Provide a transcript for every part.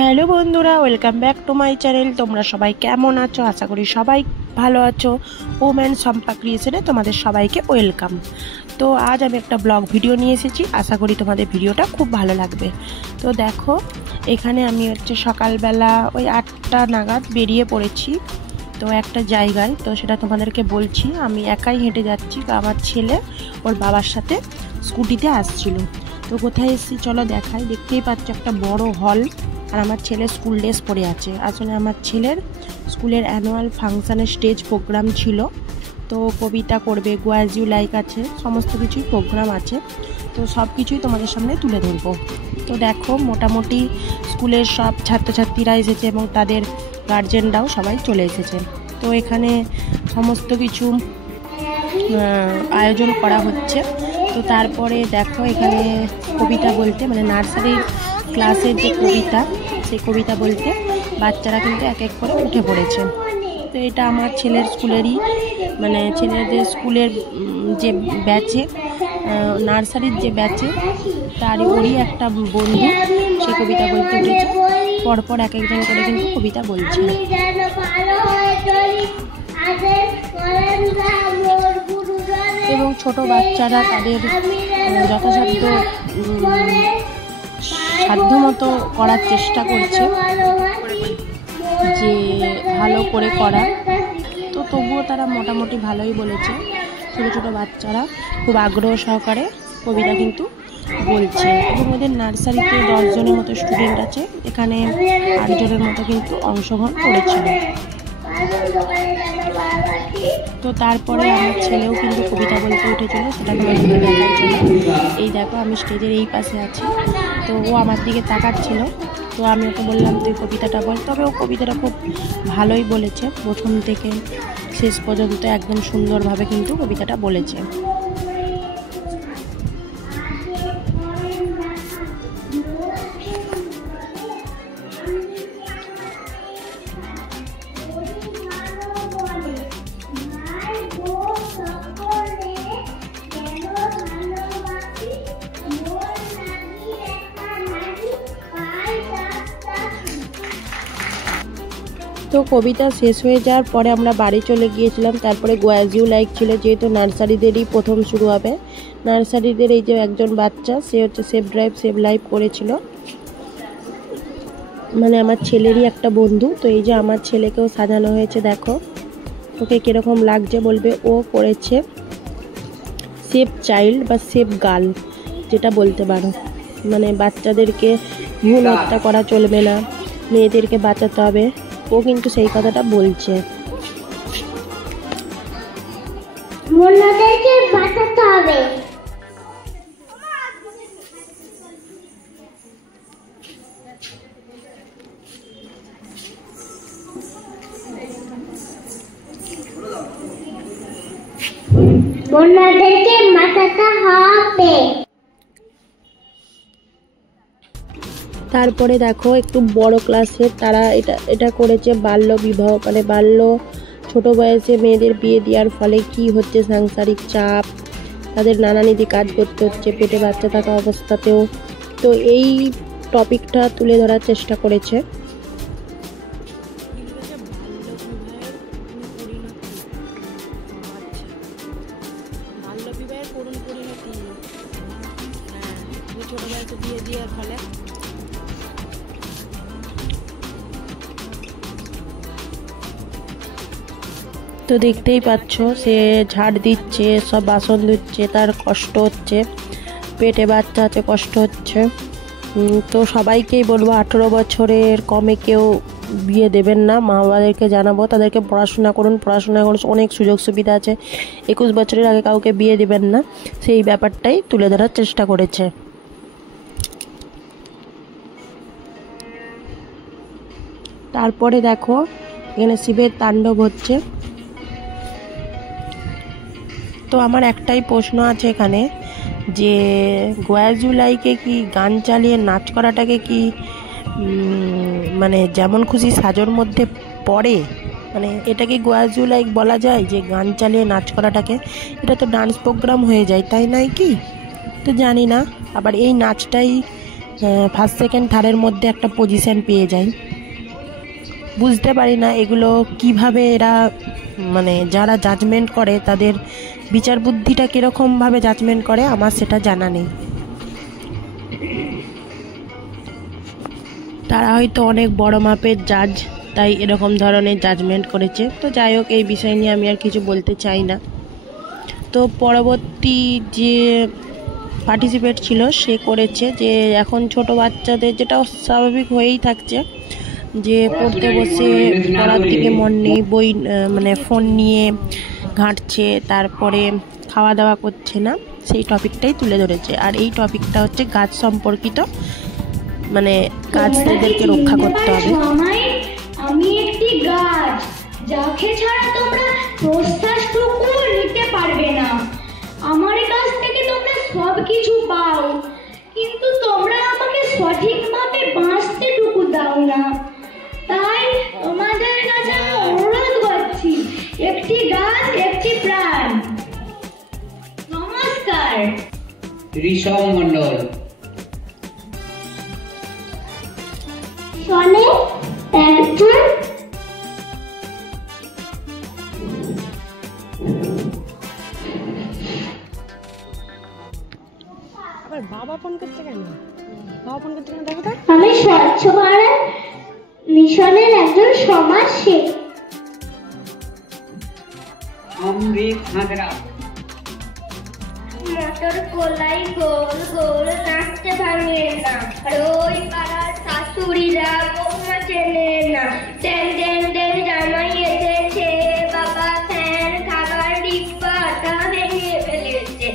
Hello বন্ধুরা, welcome back to my channel. তোমরা সবাই কেমন আছো? আশা করি সবাই ভালো আছো। ওম্যান সম্পা ক্রিয়েশনে তোমাদের সবাইকে ওয়েলকাম। তো আজ আমি একটা ব্লগ ভিডিও নিয়ে এসেছি, আশা করি তোমাদের ভিডিওটা খুব ভালো লাগবে। তো দেখো, এখানে আমি সকালবেলা ওই 8টা নাগাদ বেরিয়ে পড়েছি তো একটা জায়গায়। তো সেটা তোমাদেরকে বলছি। আমি একাই হেঁটে যাচ্ছি, আমার ছেলে ওর বাবার সাথে স্কুটিতে আসছিল। তো কোথায় এসেছি চলো দেখাই। দেখতেই পাচ্ছ একটা বড় হল, আর আমার ছেলে স্কুল ড্রেস পরে আছে। আসলে আমার ছেলের স্কুলের অ্যানুয়াল ফাংশানের স্টেজ প্রোগ্রাম ছিল। তো কবিতা করবে, গো অ্যাজ ইউ লাইক আছে, সমস্ত কিছুই প্রোগ্রাম আছে। তো সব কিছুই তোমাদের সামনে তুলে ধরবো। তো দেখো, মোটামুটি স্কুলের সব ছাত্রছাত্রীরা এসেছে এবং তাদের গার্জেনরাও সবাই চলে এসেছে। তো এখানে সমস্ত কিছু আয়োজন করা হচ্ছে। তো তারপরে দেখো, এখানে কবিতা বলতে মানে নার্সারির ক্লাসের যে কবিতা, সেই কবিতা বলতে বাচ্চারা কিন্তু এক এক করে উঠে পড়েছে। তো এটা আমার ছেলের স্কুলেরই মানে ছেলেদের স্কুলের যে ব্যাচে, নার্সারির যে ব্যাচে, ওরই একটা বন্ধু সে কবিতা বলতে উঠেছে। পরপর এক একজন করে কিন্তু কবিতা বলছে। এবং ছোট বাচ্চারা তাদের যথাসাধ্য সাধ্যমতো করার চেষ্টা করছে যে ভালো করে করা। তো তবুও তারা মোটামুটি ভালোই বলেছে। ছোটো ছোটো বাচ্চারা খুব আগ্রহ সহকারে কবিতা কিন্তু বলছে। এবং ওদের নার্সারিতে 10 জনের মতো স্টুডেন্ট আছে, এখানে 8 জনের মতো কিন্তু অংশগ্রহণ করেছিল। তো তারপরে আমার ছেলেও কিন্তু কবিতা বলতে উঠেছিল, সেটা তোমাদেরকে দেখাচ্ছিল। এই দেখো, আমি স্টেজের এই পাশে আছি, তো ও আমার দিকে তাকাচ্ছিল। তো আমি ওকে বললাম তুই কবিতাটা বল। তবে ও কবিতাটা খুব ভালোই বলেছে, প্রথম থেকে শেষ পর্যন্ত একদম সুন্দরভাবে কিন্তু কবিতাটা বলেছে। তো কবিতা শেষ হয়ে যাওয়ার পরে আমরা বাড়ি চলে গিয়েছিলাম। তারপরে গো অ্যাজ ইউ লাইক ছিল, যেহেতু নার্সারিদেরই প্রথম শুরু হবে। নার্সারিদের এই যে একজন বাচ্চা, সে সেভ ড্রাইভ সেভ লাইফ করেছিল, মানে আমার ছেলেরই একটা বন্ধু। তো এই যে আমার ছেলেকেও সাজানো হয়েছে, দেখো ওকে কীরকম লাগছে বলবে। ও করেছে সেভ চাইল্ড বা সেভ গার্ল, যেটা বলতে পারো। মানে বাচ্চাদেরকে ভ্রূণ হত্যা করা চলবে না, মেয়েদেরকে বাঁচাতে হবে। ও কিন্তু সেই কথাটা বলছে। মহিলাদেরকে বাঁচাতে হবে। মহিলাদেরকে বাঁচাতে হবে। তারপরে দেখো, একটু বড় ক্লাসের তারা এটা করেছে বাল্য বিবাহ, মানে ছোট বয়সে মেয়েদের বিয়ে দেওয়ার ফলে কি হচ্ছে, সাংসারিক চাপ, তাদের নানানিধি কাজ করতে হচ্ছে পেটে বাচ্চা থাকা অবস্থাতেও। তো এই টপিকটা তুলে ধরার চেষ্টা করেছে। ছোট বয়সে বিয়ে দেওয়ার ফলে তো দেখতেই পাচ্ছ, সে ঝাড় দিচ্ছে, সব বাসন ধুচ্ছে, তার কষ্ট হচ্ছে, পেটে বাচ্চা আছে, কষ্ট হচ্ছে। তো সবাইকেই বলবো 18 বছরের কমে কেউ বিয়ে দেবেন না। মা বাবাদেরকে জানাবো তাদেরকে পড়াশোনা করুন, পড়াশোনা করুন, অনেক সুযোগ সুবিধা আছে। 21 বছরের আগে কাউকে বিয়ে দেবেন না, সেই ব্যাপারটাই তুলে ধরার চেষ্টা করেছে। তারপরে দেখো, এখানে শিবের তাণ্ডব হচ্ছে। তো আমার একটাই প্রশ্ন আছে এখানে, যে গো অ্যাজ ইউ লাইকে কি গান চালিয়ে নাচ করাটাকে কি মানে যেমন খুশি সাজোর মধ্যে পড়ে? মানে এটা কি গো অ্যাজ ইউ লাইক বলা যায় যে গান চালিয়ে নাচ করাটাকে? এটা তো ডান্স প্রোগ্রাম হয়ে যায়, তাই নয় কি? তো জানি না। আবার এই নাচটাই ফার্স্ট সেকেন্ড থার্ডের মধ্যে একটা পজিশন পেয়ে যাই। বুঝতে পারি না এগুলো কিভাবে এরা মানে যারা জাজমেন্ট করে তাদের বিচার বুদ্ধিটা কীরকমভাবে জাজমেন্ট করে, আমার সেটা জানা নেই। তারা হয়তো অনেক বড় মাপের জাজ, তাই এরকম ধরনের জাজমেন্ট করেছে। তো যাই হোক, এই বিষয় নিয়ে আমি আর কিছু বলতে চাই না। তো পরবর্তী যে পার্টিসিপেট ছিল সে করেছে যে এখন ছোট বাচ্চাদের, যেটা স্বাভাবিক হয়েই থাকছে, যে পড়তে বসে পড়ার দিকে মন নেই, বই মানে ফোন নিয়ে ঘাঁটছে, তারপরে খাওয়া দাওয়া করছে না, সেই টপিকটাই তুলে ধরেছে। আর এই টপিকটা হচ্ছে গাছ সম্পর্কিত, মানে গাছদেরকে রক্ষা করতে হবে। আমি একটি গাছ, যাকে ছাড়া তোমরা প্রশ্বাসটুকু নিতে পারবে না। আমার কাছ থেকে তোমরা সব কিছু পাও, কিন্তু তোমরা আমাকে সঠিকভাবে বাঁচতেটুকু দাও না। তাই তোমাদের কাছে আমি অনুরোধ করছি, একটি গাছ একটি প্রাণ। নমস্কার। ঋষভ মন্ডল। শোনে একজন বাবা ফোন করছে কেন? বাবা ফোন করছে কেন? দেখো তো। আমি স্বচ্ছ ভারত মিশনের একজন সমাজসেবী। অমৃত হাজরা। মোটর কোলাই গোল গোল নাচতে ভাঙে না, আর ওই পাড়ার শাশুড়িরা বৌমা চেনে না। দেন দেন দেন জামাই এসেছে, বাবা ফ্যান খাবার ডিব্বাটা ভেঙে ফেলেছে।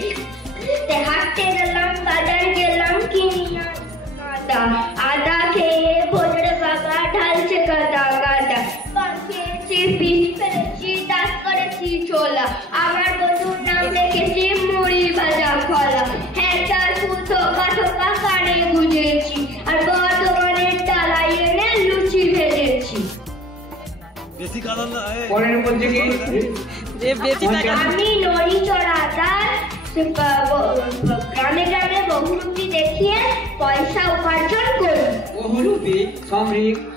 হাঁটতে গেলাম, বাজার গেলাম, কিনিয়া আদা আদা খেয়ে ভোরের বাবা ঢালছে কাদা কাদা। পান খেয়েছি, বিষ ফেলেছি, দাঁত করেছি ছোলা, আমার বন্ধুর নাম রেখেছি মুড়ি ভাজা খলা। হ্যাঁ তার ঠোকা ঠোকা কানে গুঁজেছি, আর বর্ধমানের ডালাই এনে লুচি ভেজেছি। পরের মধ্যে কি? আমি নড়ি চড়াদার গ্রামে গ্রামে বহুরূপী দেখিয়ে পয়সা উপার্জন করি। বহুরূপী সমৃদ্ধ।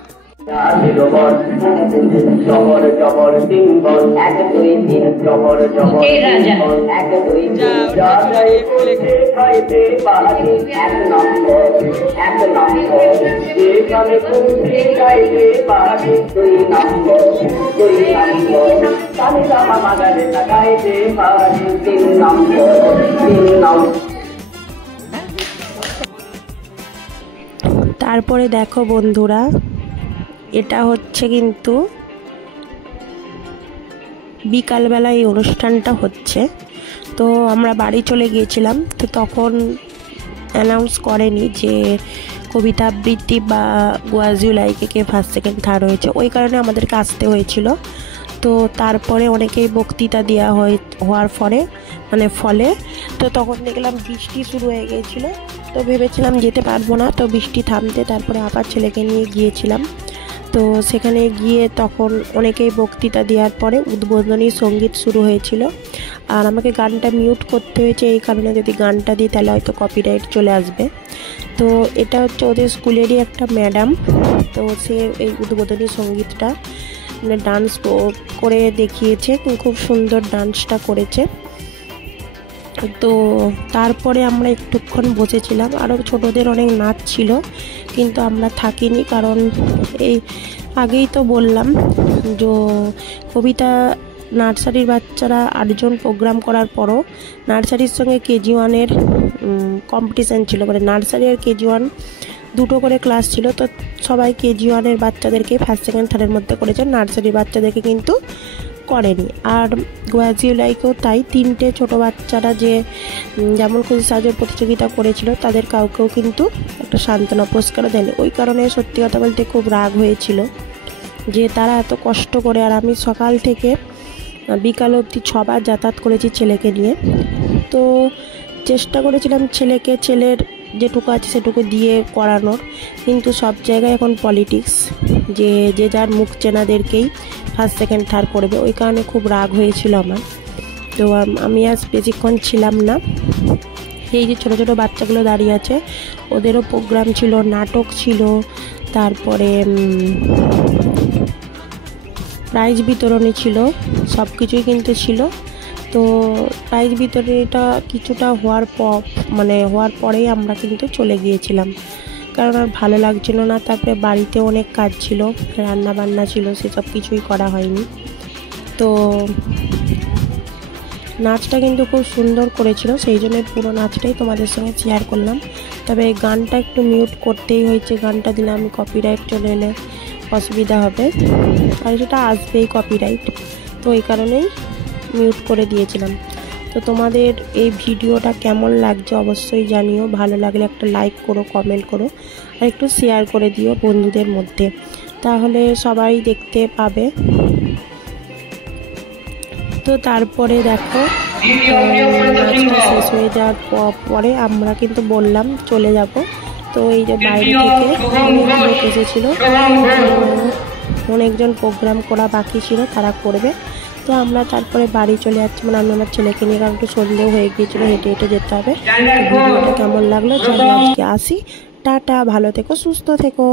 জবর জবর তিন বল, 1 2 3 জবর জবর তিন বল, 1 2 3 যা যাই বলতে খাইতে পারি। 1 নম্বর 1 নম্বর যেখানে খুশি গাইতে পারি। 2 নম্বর 2 নম্বর কানে জামা মাগারে গাইতে পারি। 3 নম্বর 3 নম্বর। তারপরে দেখো বন্ধুরা, এটা হচ্ছে কিন্তু বিকালবেলা এই অনুষ্ঠানটা হচ্ছে। তো আমরা বাড়ি চলে গিয়েছিলাম, তো তখন অ্যানাউন্স করেনি যে কবিতা আবৃত্তি বা গোয়াজিউলাইকে কে ফার্স্ট সেকেন্ড থার্ড হয়েছে, ওই কারণে আমাদেরকে আসতে হয়েছিল। তো তারপরে অনেকেই বক্তৃতা দেওয়া হওয়ার ফলে তো তখন দেখলাম বৃষ্টি শুরু হয়ে গিয়েছিলো। তো ভেবেছিলাম যেতে পারবো না, তো বৃষ্টি থামতে তারপরে আবার ছেলেকে নিয়ে গিয়েছিলাম। তো সেখানে গিয়ে তখন অনেকেই বক্তৃতা দেওয়ার পরে উদ্বোধনী সঙ্গীত শুরু হয়েছিল। আর আমাকে গানটা মিউট করতে হয়েছে এই কারণে, যদি গানটা দিই তাহলে হয়তো কপিরাইট চলে আসবে। তো এটা হচ্ছে ওদের স্কুলেরই একটা ম্যাডাম, তো সে এই উদ্বোধনী সঙ্গীতটা মানে ডান্স করে দেখিয়েছে, খুব সুন্দর ডান্সটা করেছে। তো তারপরে আমরা একটুক্ষণ বসেছিলাম, আরও ছোটদের অনেক নাচ ছিল, কিন্তু আমরা থাকিনি, কারণ এই আগেই তো বললাম যে কবিতা নার্সারির বাচ্চারা 8 জন প্রোগ্রাম করার পরও নার্সারির সঙ্গে কেজি 1-এর কম্পিটিশান ছিল, মানে নার্সারি আর কেজি 1 দুটো করে ক্লাস ছিল। তো সবাই কেজি 1-এর বাচ্চাদেরকে ফার্স্ট সেকেন্ড থার্ডের মধ্যে করেছে, নার্সারির বাচ্চাদেরকে কিন্তু করেনি। আর গোয়াজিউলাইকেও তাই, 3টে ছোটো বাচ্চারা যে যেমন খুশি সাজের প্রতিযোগিতা করেছিল তাদের কাউকেও কিন্তু একটা সান্ত্বনা পুরস্কার দেয়নি। ওই কারণে সত্যি কথা বলতে খুব রাগ হয়েছিল যে তারা এত কষ্ট করে, আর আমি সকাল থেকে বিকাল অবধি 6 বার যাতায়াত করেছি ছেলেকে নিয়ে। তো চেষ্টা করেছিলাম ছেলের যেটুকু আছে সেটুকু দিয়ে করানোর, কিন্তু সব জায়গায় এখন পলিটিক্স, যে যার মুখ চেনাদেরকেই ফার্স্ট সেকেন্ড থার্ড করবে, ওই কারণে খুব রাগ হয়েছিল আমার। তো আমি আজ বেশিক্ষণ ছিলাম না, এই যে ছোটো ছোটো বাচ্চাগুলো দাঁড়িয়ে আছে, ওদেরও প্রোগ্রাম ছিল, নাটক ছিল, তারপরে প্রাইজ বিতরণী ছিল, সব কিছুই কিন্তু ছিল। তো প্রাইজ বিতরণীটা কিছুটা হওয়ার পরেই আমরা কিন্তু চলে গিয়েছিলাম, কারণ আর ভালো লাগছিল না। তারপরে বাড়িতে অনেক কাজ ছিল, রান্না বান্না ছিল, সেসব কিছুই করা হয়নি। তো নাচটা কিন্তু খুব সুন্দর করেছিল, সেই জন্য পুরো নাচটাই তোমাদের সঙ্গে শেয়ার করলাম। তবে এই গানটা একটু মিউট করতেই হয়েছে, গানটা দিলে আমি কপিরাইট চলে এলে অসুবিধা হবে, আর সেটা আসবেই কপিরাইট, তো এই কারণেই মিউট করে দিয়েছিলাম। তো তোমাদের এই ভিডিওটা কেমন লাগছে অবশ্যই জানিও, ভালো লাগলে একটা লাইক করো, কমেন্ট করো, আর একটু শেয়ার করে দিও বন্ধুদের মধ্যে, তাহলে সবাই দেখতে পাবে। তো তারপরে দেখো নাচটা শেষ হয়ে যাওয়ার পরে আমরা কিন্তু বললাম চলে যাব। তো এই যে বাইরে থেকে অনেক লোক এসেছিলো, অনেকজন প্রোগ্রাম করা বাকি ছিল, তারা করবে। তো আমরা তারপরে বাড়ি চলে যাচ্ছি, মানে আমি আমার ছেলেকে নিয়ে, কারণ একটু সন্ধ্যেও হয়ে গিয়েছিলো, হেঁটে হেঁটে যেতে হবে। ভিডিওটা কেমন লাগলো জানি, আজকে আসি, টাটা, ভালো থেকো, সুস্থ থেকো।